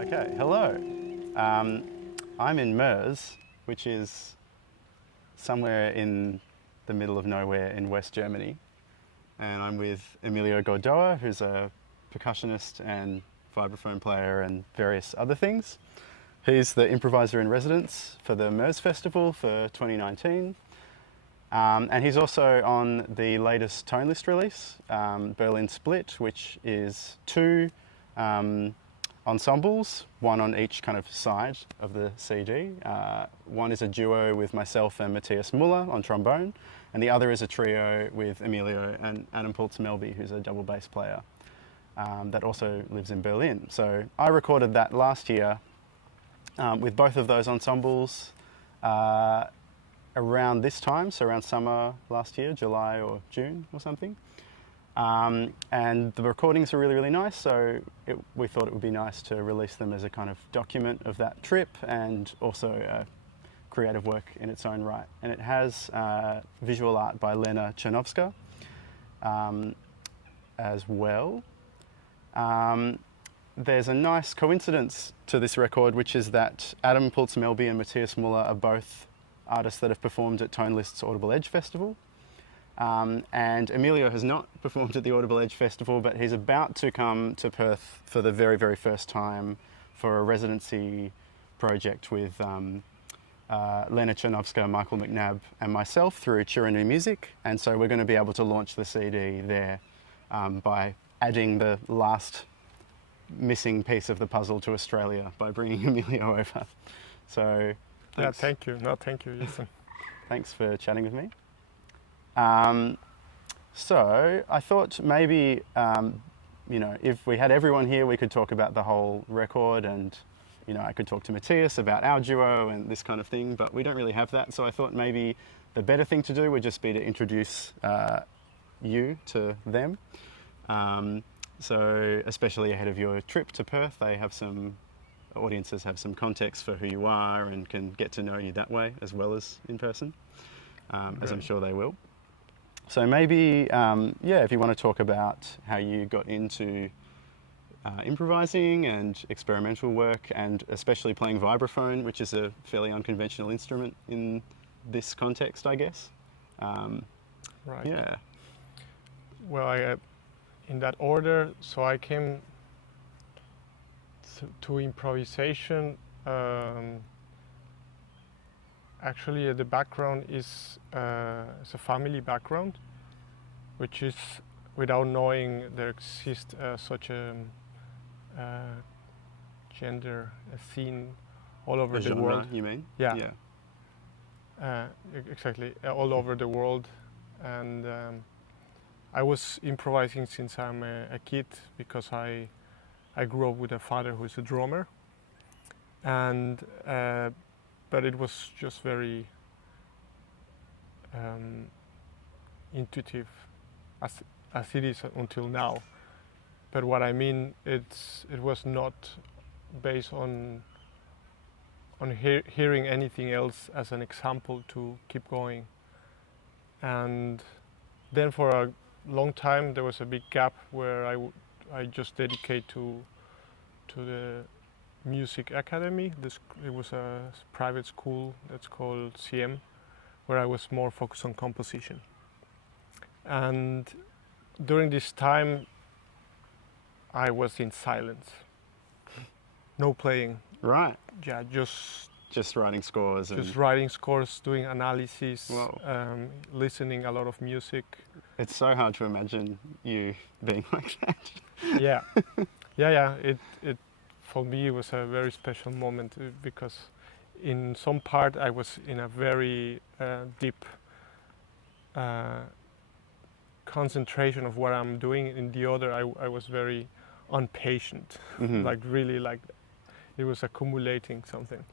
Okay, hello. I'm in Mers, which is somewhere in the middle of nowhere in West Germany. And I'm with Emilio Gordoa, who's a percussionist and vibraphone player and various other things. He's the improviser in residence for the Mers Festival for 2019. And he's also on the latest Tone List release, Berlin Split, which is two ensembles, one on each kind of side of the CD. One is a duo with myself and Matthias Muller on trombone, and the other is a trio with Emilio and Adam Melby, who's a double bass player that also lives in Berlin. So I recorded that last year with both of those ensembles around this time, so around summer last year, July or June or something. And the recordings are really, really nice, so we thought it would be nice to release them as a kind of document of that trip and also a creative work in its own right. And it has visual art by Lena Czerniawska as well. There's a nice coincidence to this record, which is that Adam Melby and Matthias Muller are both artists that have performed at Tone List's Audible Edge Festival. And Emilio has not performed at the Audible Edge Festival, but he's about to come to Perth for the very, very first time for a residency project with Lena Czerniawska, Michael McNab and myself through Tura Music. And so we're going to be able to launch the CD there by adding the last missing piece of the puzzle to Australia by bringing Emilio over. So thanks. Yeah, thank you. No, thank you, Josten. Thanks for chatting with me. So I thought maybe, if we had everyone here, we could talk about the whole record and, I could talk to Matthias about our duo and this kind of thing, but we don't really have that. So I thought maybe the better thing to do would just be to introduce you to them. So especially ahead of your trip to Perth, audiences have some context for who you are and can get to know you that way as well as in person, as I'm sure they will. So maybe, if you want to talk about how you got into improvising and experimental work, and especially playing vibraphone, which is a fairly unconventional instrument in this context, I guess. Right. Yeah. Well, in that order, so I came to improvisation. Actually, the background is it's a family background, which is, without knowing there exists such a gender scene all over the world. You mean? Yeah. Exactly, all over the world. And I was improvising since I'm a kid because I grew up with a father who's a drummer. And but it was just very intuitive, as it is until now. But what I mean, it was not based on hearing anything else as an example to keep going. And then for a long time there was a big gap where I just dedicate to the music academy. It was a private school that's called CM, where I was more focused on composition. And during this time, I was in silence, no playing. Right. Yeah, Just writing scores. just writing scores, doing analysis, Wow. listening a lot of music. It's so hard to imagine you being like that. Yeah, yeah. It for me it was a very special moment because in some part I was in a very deep concentration of what I'm doing. In the other, I was very impatient, Mhm. like really like it was accumulating something.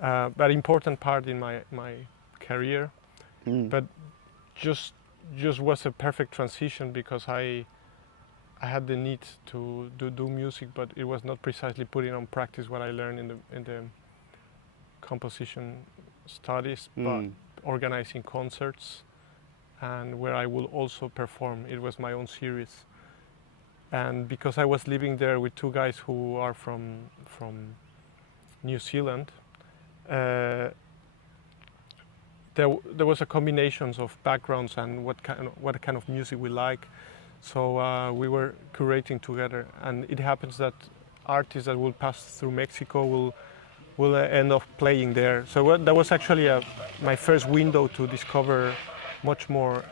But important part in my career, Mm. but just was a perfect transition because I had the need to do music, but it was not precisely putting on practice what I learned in the composition studies, but Mm. organizing concerts and where I will also perform. It was my own series, and because I was living there with two guys who are from New Zealand. There was a combinations of backgrounds and what kind of music we like, so we were curating together. And it happens that artists that will pass through Mexico will end up playing there. So that was actually my first window to discover much more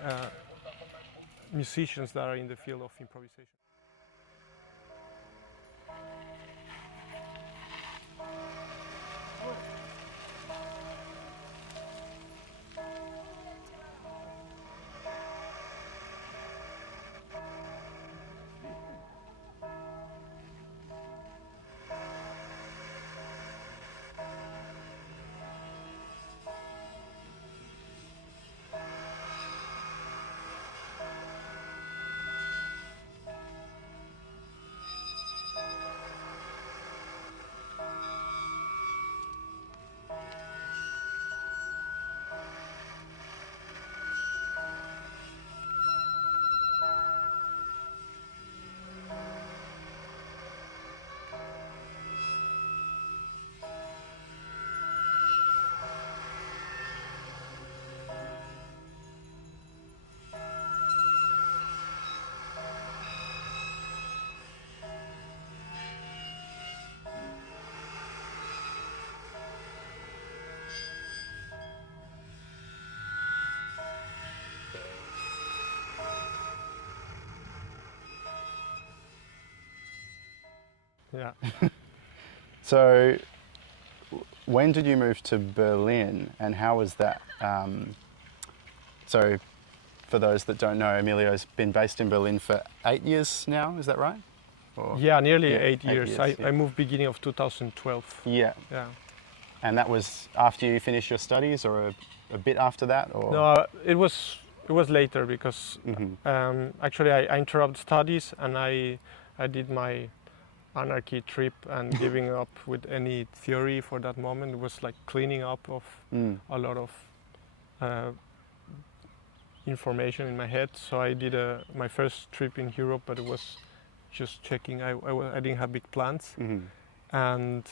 musicians that are in the field of improvisation. Yeah. So, when did you move to Berlin, and how was that? So, for those that don't know, Emilio's been based in Berlin for 8 years now. Is that right? Or, Yeah, nearly Yeah, 8 years. 8 years, yeah. I moved beginning of 2012. yeah, Yeah. and that was after you finished your studies, or a bit after that, or No, it was later because Mhm. actually I interrupted studies and I did my anarchy trip and giving up with any theory for that moment. It was like cleaning up of Mm. a lot of information in my head. So I did my first trip in Europe, but it was just checking. I didn't have big plans, Mhm. and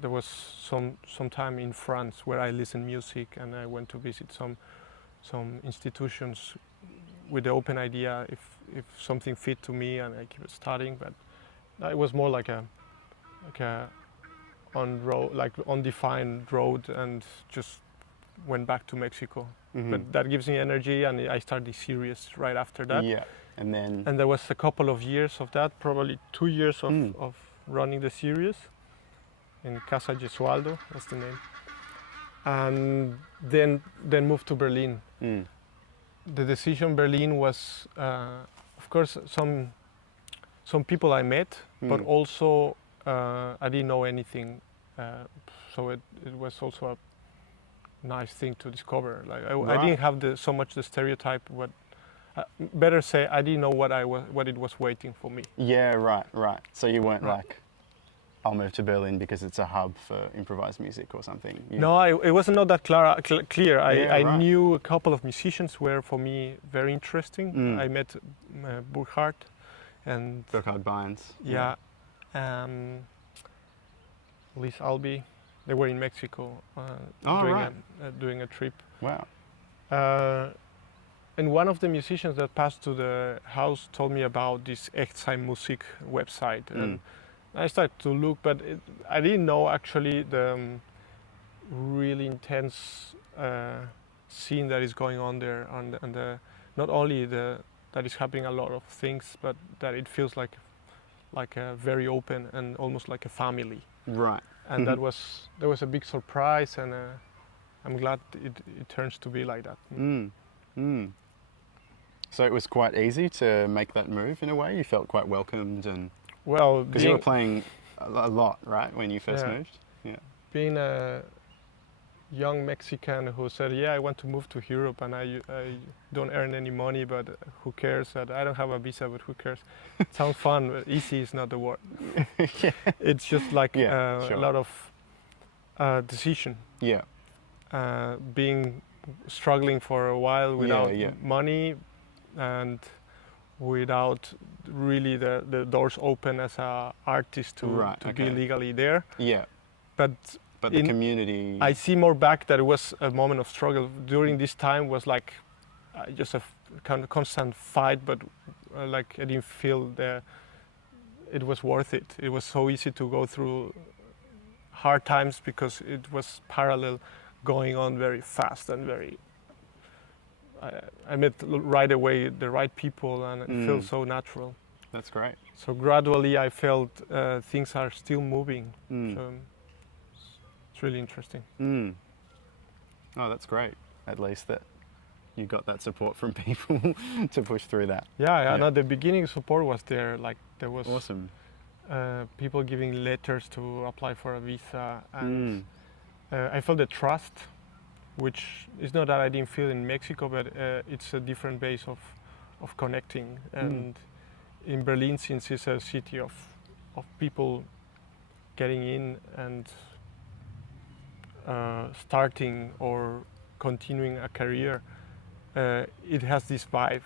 there was some time in France where I listened music, and I went to visit some institutions with the open idea if something fit to me, and I keep studying. But it was more like a undefined road, and just went back to Mexico. Mhm. But that gives me energy, and I started the series right after that. Yeah, and then And there was a couple of years of that, probably 2 years Mm. of running the series in Casa Gesualdo, that's the name. And then moved to Berlin. Mm. The decision Berlin was, of course, some people I met, but Mm. also I didn't know anything, so it was also a nice thing to discover. Like I Right. didn't have so much the stereotype. Better say I didn't know what it was waiting for me. Yeah, right. So you weren't Right. like, I'll move to Berlin because it's a hub for improvised music or something. No, it wasn't not that clear. Yeah, I right. knew a couple of musicians were for me very interesting. Mm. I met Burkhard and Burkhard Bynes. yeah, Lies Albi. They were in Mexico right. doing a trip. Wow. And one of the musicians that passed to the house told me about this Echtzeitmusik website. And I started to look, but I didn't know actually the really intense scene that is going on there, and not only that is happening a lot of things, but that it feels like a very open and almost like a family. Right. And that was a big surprise, and I'm glad it turns to be like that. So it was quite easy to make that move in a way. You felt quite welcomed, and well, because you were playing a lot, right, when you first moved. Yeah. Being a young Mexican who said, "Yeah, I want to move to Europe, and I don't earn any money, but who cares? That I don't have a visa, but who cares? It sounds fun, but easy is not the word. Yeah. It's just like Sure. a lot of decision. Yeah. Struggling for a while without money, and without really the doors open as an artist to be legally there. Yeah. But the community... I see more back that it was a moment of struggle. During this time was like just a kind of constant fight, but like I didn't feel it was worth it. It was so easy to go through hard times because it was parallel going on very fast and very... I met right away the right people, and it feels so natural. That's great. So gradually I felt things are still moving. So it's really interesting. Oh, that's great. At least that you got that support from people to push through that. Yeah. No, the beginning support was there. Like there was awesome. People giving letters to apply for a visa, and I felt the trust, which is not that I didn't feel in Mexico, but it's a different base of connecting. And in Berlin, since it's a city of people getting in and starting or continuing a career, it has this vibe.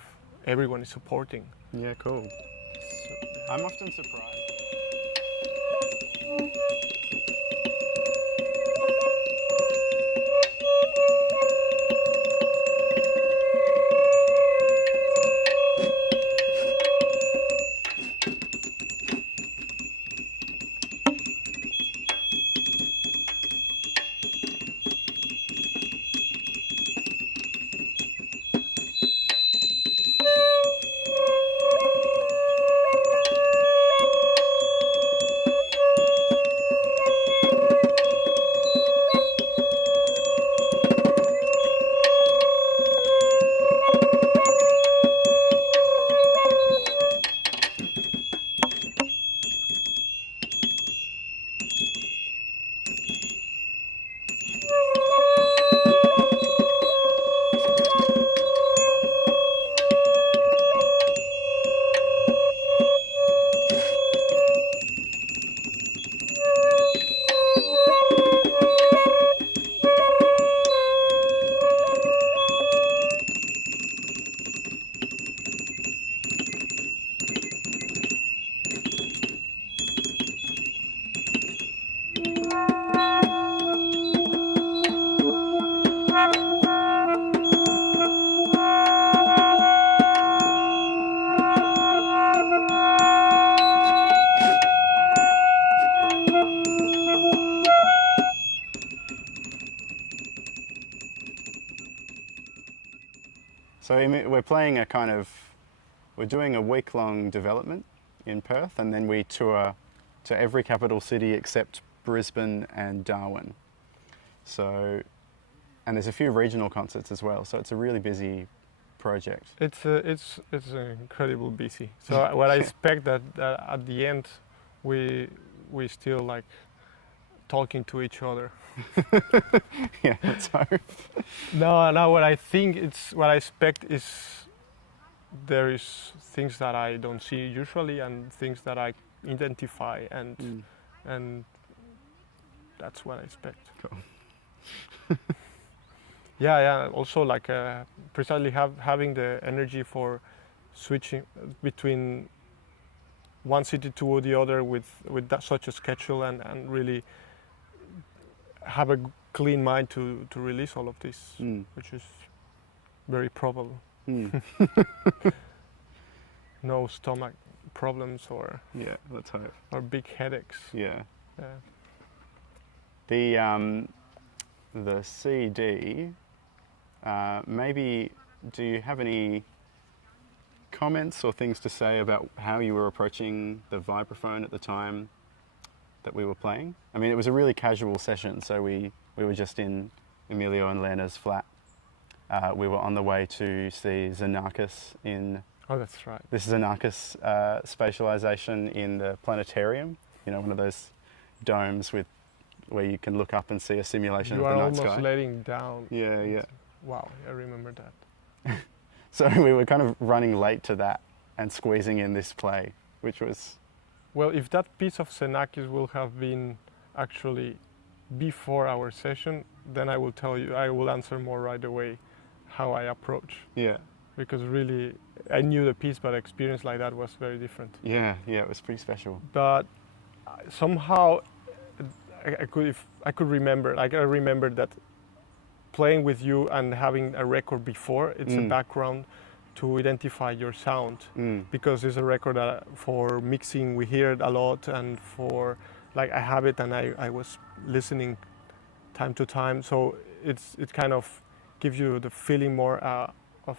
Everyone is supporting. Yeah, cool. I'm often surprised. So we're playing we're doing a week-long development in Perth, and then we tour to every capital city except Brisbane and Darwin. So, and there's a few regional concerts as well, so it's a really busy project. It's incredibly busy. So what I expect that at the end we still like talking to each other. Yeah, let's hope. No. What I expect is there is things that I don't see usually and things that I identify, and that's what I expect. Cool. Yeah. Also, like precisely having the energy for switching between one city to the other with such a schedule, and really have a clean mind to release all of this, Mm. which is very probable. Mm. No stomach problems or Yeah, let's hope. big headaches. Yeah. Yeah. The CD, maybe do you have any comments or things to say about how you were approaching the vibraphone at the time that we were playing? I mean, it was a really casual session, so we were just in Emilio and Lena's flat. We were on the way to see Czerniawska in Oh, that's right. this Czerniawska's spatialization in the planetarium, you know, one of those domes where you can look up and see a simulation You of are the night almost sky. letting down. Yeah, yeah. Wow, I remember that. So we were kind of running late to that and squeezing in this play, which was... Well, if that piece of Czerniawska will have been actually before our session, then I will tell you, I will answer more right away how I approach. Yeah. Because really, I knew the piece, but experience like that was very different. Yeah, it was pretty special. But somehow, I could remember, like I remember that playing with you and having a record before, it's a background to identify your sound. Because it's a record that for mixing we hear it a lot, and for like I have it and I was listening time to time, so it kind of gives you the feeling more of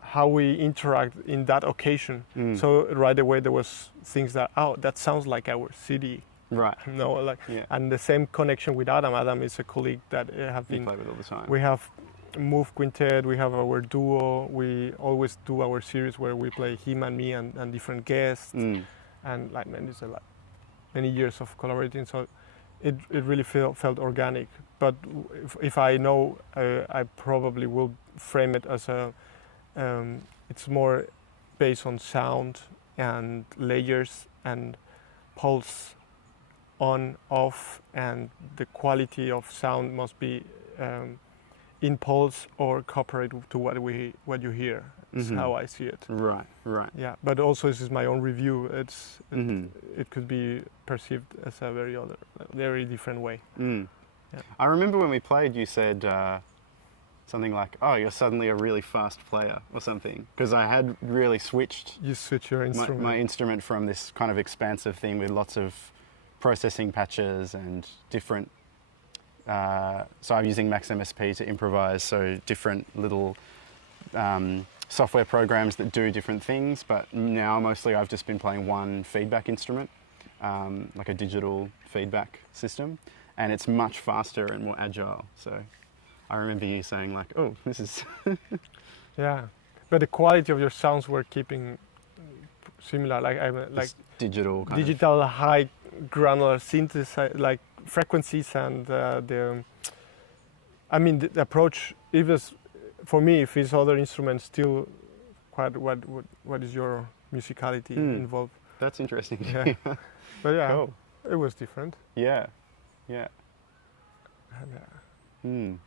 how we interact in that occasion. So right away there was things that, oh, that sounds like our CD. Right. No, like, Yeah. and the same connection with Adam. Adam is a colleague that have You been. play with all the time. We have Move Quintet. We have our duo. We always do our series where we play him and me and different guests. And like, man, it's like many years of collaborating. So it really felt organic. But if I know, I probably will frame it as it's more based on sound and layers and pulse on, off, and the quality of sound must be in pulse or cooperate to what you hear. Is how I see it. Right. Yeah, but also this is my own review. It could be perceived as a very different way. Yeah. I remember when we played, you said something like, "Oh, you're suddenly a really fast player," or something, because I had really switched You switch your instrument. my instrument from this kind of expansive thing with lots of processing patches and different. So I'm using Max MSP to improvise, so different little software programs that do different things. But now mostly I've just been playing one feedback instrument, like a digital feedback system, and it's much faster and more agile. So I remember you saying like, "Oh, this is." Yeah, but the quality of your sounds were keeping similar. Like digital kind digital high granular synthesis, like frequencies and the approach. Even for me, if it's other instruments, still quite what is your musicality involved? That's interesting. Yeah. But yeah, Cool. it was different. Yeah. And,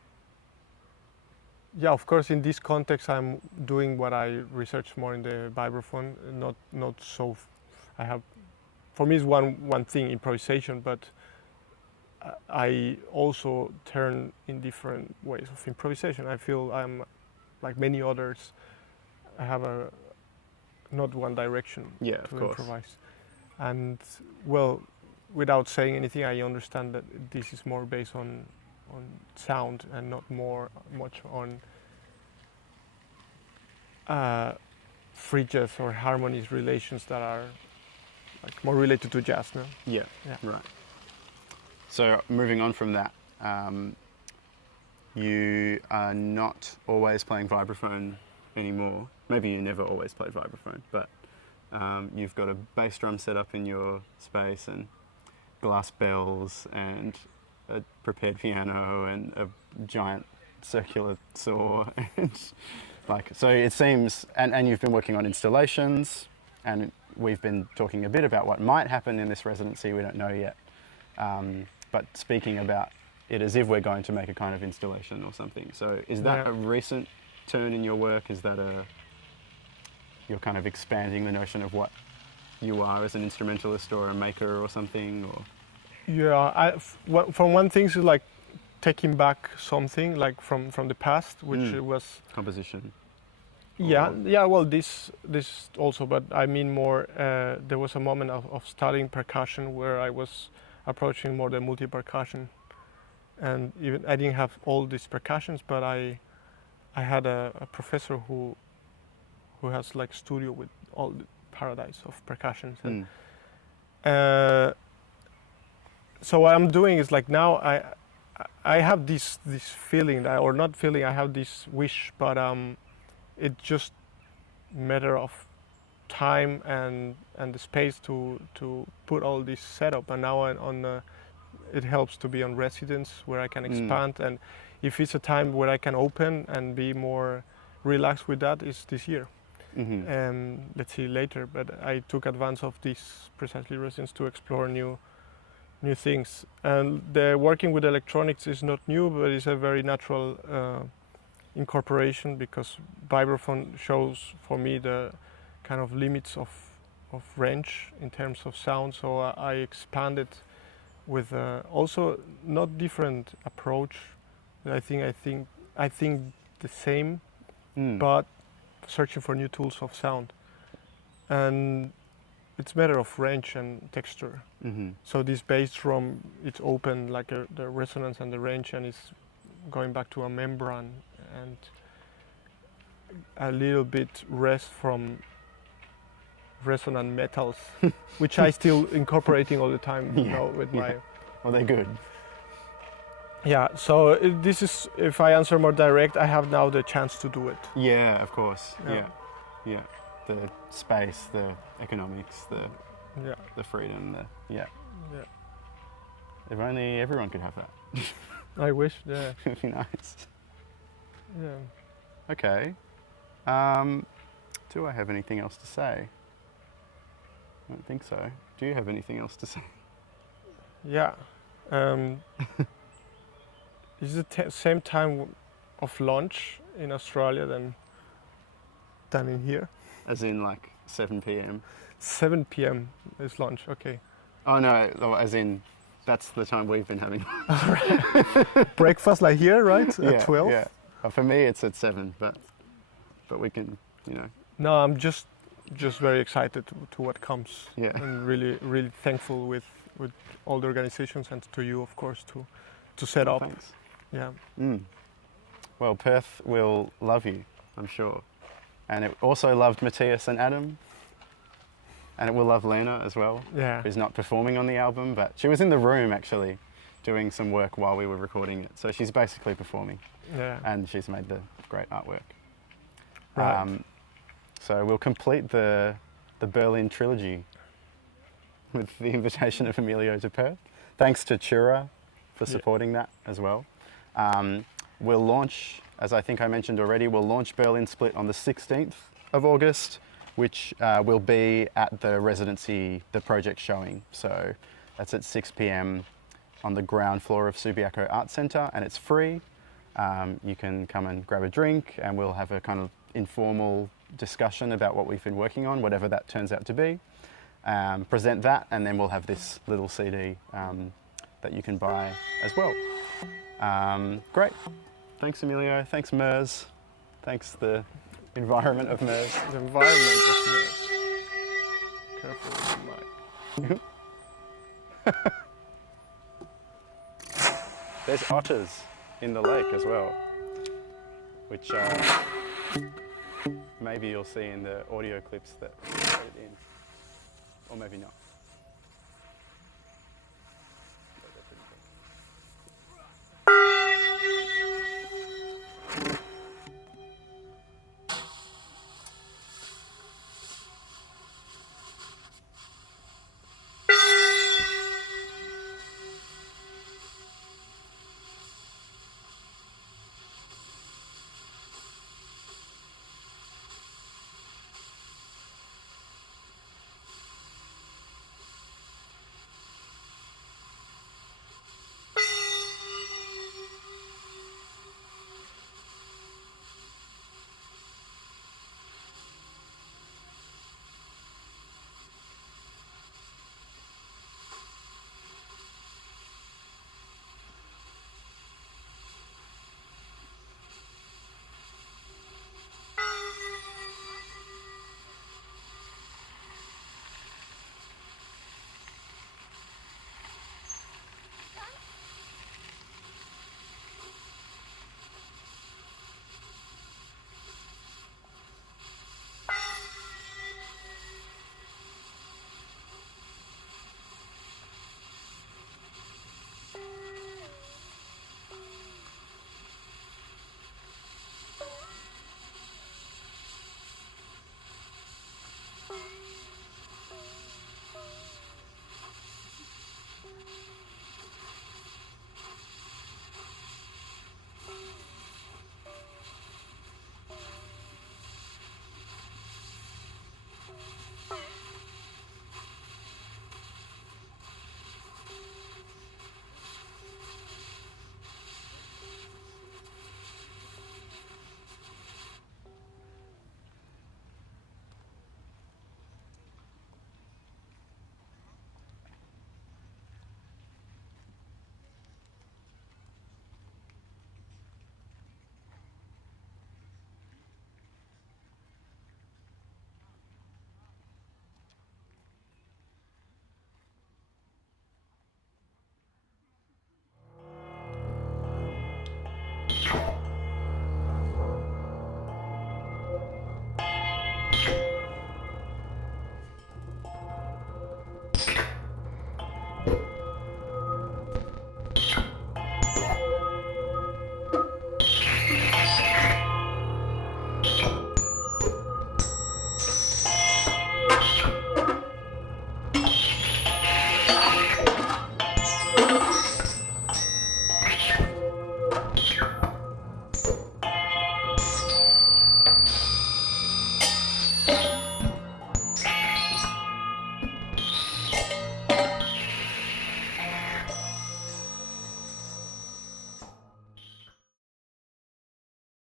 yeah, of course, in this context, I'm doing what I research more in the vibraphone. Not so. I have, for me, it's one thing, improvisation, but I also turn in different ways of improvisation. I feel I'm like many others. I have not one direction Yeah, to of course. improvise, and well, without saying anything, I understand that this is more based on sound and not much on phrases or harmonies relations that are like more related to jazz. No? Yeah. Yeah. Right. So moving on from that, you are not always playing vibraphone anymore. Maybe you never always played vibraphone, but you've got a bass drum set up in your space and glass bells and a prepared piano and a giant circular saw and so it seems, and you've been working on installations, and we've been talking a bit about what might happen in this residency, we don't know yet, but speaking about it as if we're going to make a kind of installation or something. So is that a recent turn in your work? Is that you're kind of expanding the notion of what you are as an instrumentalist or a maker or something? Or Yeah, from one thing is like taking back something like from the past, which was composition. Yeah. Well, this also, but I mean more. There was a moment of studying percussion where I was approaching more the multi percussion, and even I didn't have all these percussions, but I had a professor who has like studio with all the paradise of percussions. And, so what I'm doing is like now I have this feeling or not feeling. I have this wish, but it just matter of time and the space to put all this setup. And now it helps to be on residence where I can expand. And if it's a time where I can open and be more relaxed with that, is this year. Let's see later. But I took advantage of this precisely residence to explore new things. And the working with electronics is not new, but it's a very natural incorporation, because vibraphone shows for me the kind of limits of range in terms of sound. So I expanded with also not different approach. I think the same, but searching for new tools of sound. And it's matter of range and texture. So this bass drum, it's open like the resonance and the range, and it's going back to a membrane, and a little bit rest from resonant metals, which I still incorporating all the time, you know, with my. Well, they're good. Yeah. So this is, if I answer more direct, I have now the chance to do it. Yeah, of course. Yeah. The space, the economics, the freedom, If only everyone could have that. I wish. Yeah. It'd be nice. Yeah. Okay. Do I have anything else to say? I don't think so. Do you have anything else to say? Yeah. Is it same time of lunch in Australia than in here? As in like 7 p.m. 7 p.m. is lunch. Okay. Oh no, as in that's the time we've been having. Breakfast like here, right? At 12? Yeah. For me it's at 7, but we can, you know. No, I'm just very excited to what comes. Yeah. And really thankful with all the organizations, and to you, of course, to set up. Thanks. Yeah. Well, Perth will love you, I'm sure. And it also loved Matthias and Adam. And it will love Lena as well, who's not performing on the album, but she was in the room actually doing some work while we were recording it. So she's basically performing. Yeah. And she's made the great artwork. Right. So we'll complete the Berlin trilogy with the invitation of Emilio to Perth. Thanks to Tura for supporting that as well. We'll launch, as I think I mentioned already, we'll launch Berlin Split on the 16th of August, which will be at the residency, the project showing. So that's at 6 p.m. on the ground floor of Subiaco Arts Centre, and it's free. You can come and grab a drink, and we'll have a kind of informal discussion about what we've been working on, whatever that turns out to be. Present that, and then we'll have this little CD that you can buy as well. Great. Thanks, Emilio. Thanks, MERS. Thanks, the environment of MERS. The environment of MERS. Careful with the mic. There's otters in the lake as well, which maybe you'll see in the audio clips that we put it in, or maybe not.